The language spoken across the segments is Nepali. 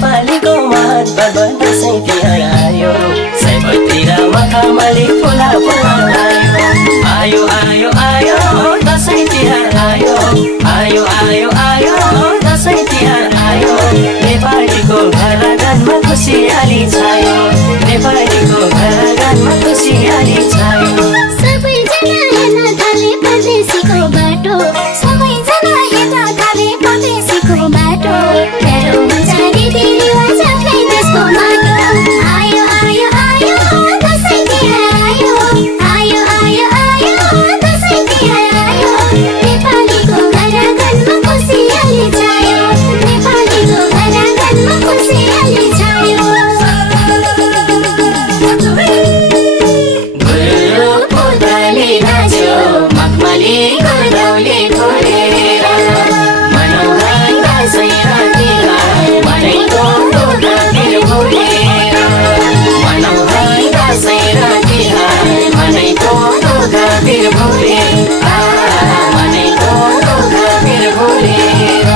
नेपालीको महान पर्व दशैं तिहार आयो सैबतिर मखमली फुला फुला आयो आयो आयो दशैं तिहार आयो आयो आयो आयो दशैं तिहार आयो नेपालीको घर आँगनमा खुसियाली छायो नेपालीको घर आँगनमा खुसियाली छायो सबैजना हेर्न थाले परदेशीको बाटो सबैजना हेर्न थाले परदेशीको बाटो प्यारो हुन्छ रीतिरिवाज आफ्नै देशको माटो आयो आयो आयो दशैं तिहार आयो आयो आयो आयो दशैं तिहार आयो नेपालीको घर आँगनमा खुसियाली छायो नेपालीको घर आँगनमा खुसियाली छायो मखमली गरौली फुलेर मनाउँदै दशैं तिहार मनाइको ढोकातिर फुलेर मनाउँदै दशैं तिहार मनाइको ढोकातिर फुलेर मनाइको ढोकातिर फुलेर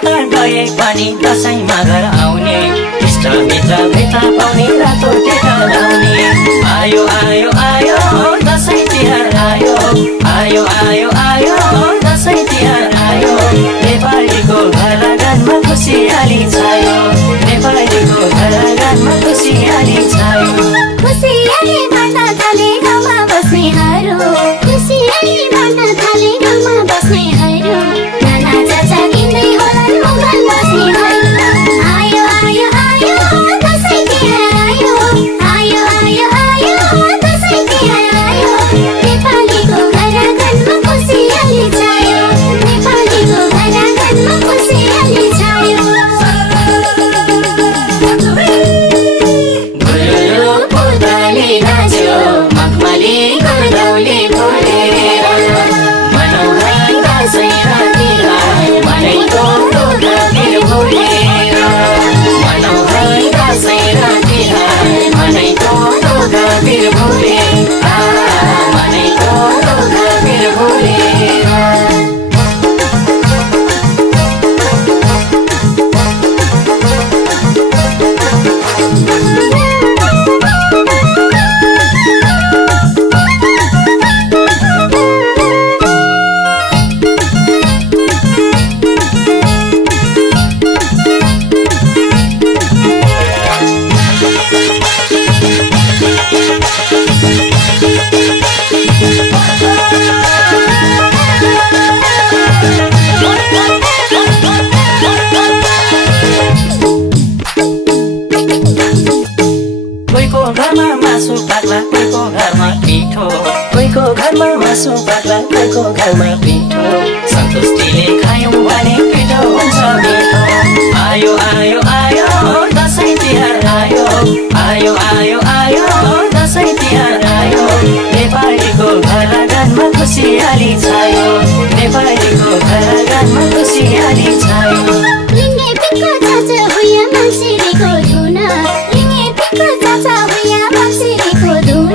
पनि दशैंमा घर आउने इष्ट मित्र भेट्न पाउने रातो टिका लाउने आयो आयो आयो दशैं तिहार आयो आयो आयो आयो दशैं तिहार आयो नेपालीको घर आँगनमा खुसियाली छायो नेपालीको घर आँगनमा खुसियाली छायो खुसियाली भन्न थाले गाउँमा बस्नेहरू खुसियाली भन्न थाले गाउँमा बस्नेहरू नाना चाचा किन्दै होलान् मोबाइल बस्नेहरू आयो आयो आयो दशैं तिहार आयो आयो आयो आयो दशैं तिहार आयो नेपालीको घर आँगनमा खुसियाली छायो नेपालीको घर आँगनमा खुसियाली छायो मखमली गरौली फुलेर मनाउँदै दशैं तिहार मनाइको ढोकातिर फुलेर मनाउँदै दशैं तिहार मनाइको ढोकातिर फुलेर मनाइको ढोकातिर फुलेर कोहीको घरमा मासु पाक्ला कोहीको घरमा पिठो सन्तुष्टिले खायौँ भने पिठो हुन्छ मिठो आयो आयो आयो दशैं तिहार आयो आयो आयो आयो दशैं तिहार आयो नेपालीको घर आँगनमा खुसियाली छायो नेपालीको घर आँगनमा खुसियाली छायो लिङ्गे पिक्को चाचा हुया मान्छेको धुन लिङ्गे पिक्को चाचा हुया मान्छेको धुन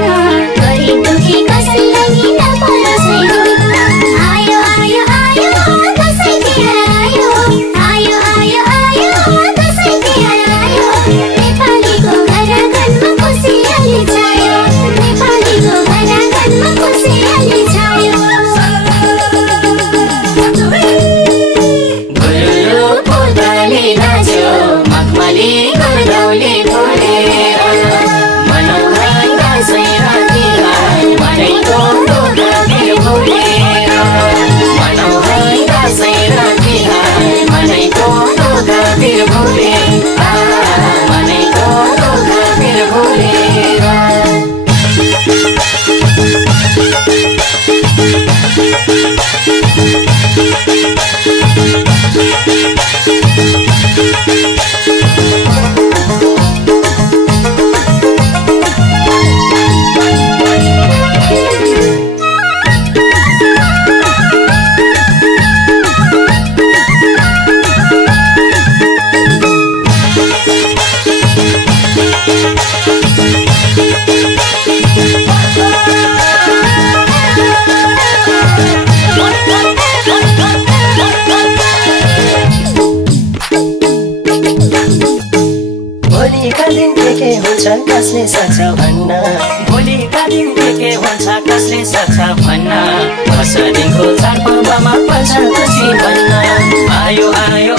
गरी दुखी कसैलाई नपरोस् आयो आयो आयो दशैं तिहार आयो आयो आयो आयो दशैं तिहार आयो नेपालीको घर आँगनमा खुसियाली छायो नेपालीको घर आँगनमा खुसियाली छायो मखमली गरौली फुलेर मनाउँदै दशैं तिहार मनाइको ढोकातिर फुलेर मनाउँदै दशैं तिहार मनाइको ढोकातिर फुलेर कसले सक्छ भन्न भोलिका दिन के हुन्छ कसले सक्छ भन्न वर्ष दिनको चाडपर्वमा पर्छ खुसी भन्न आयो आयो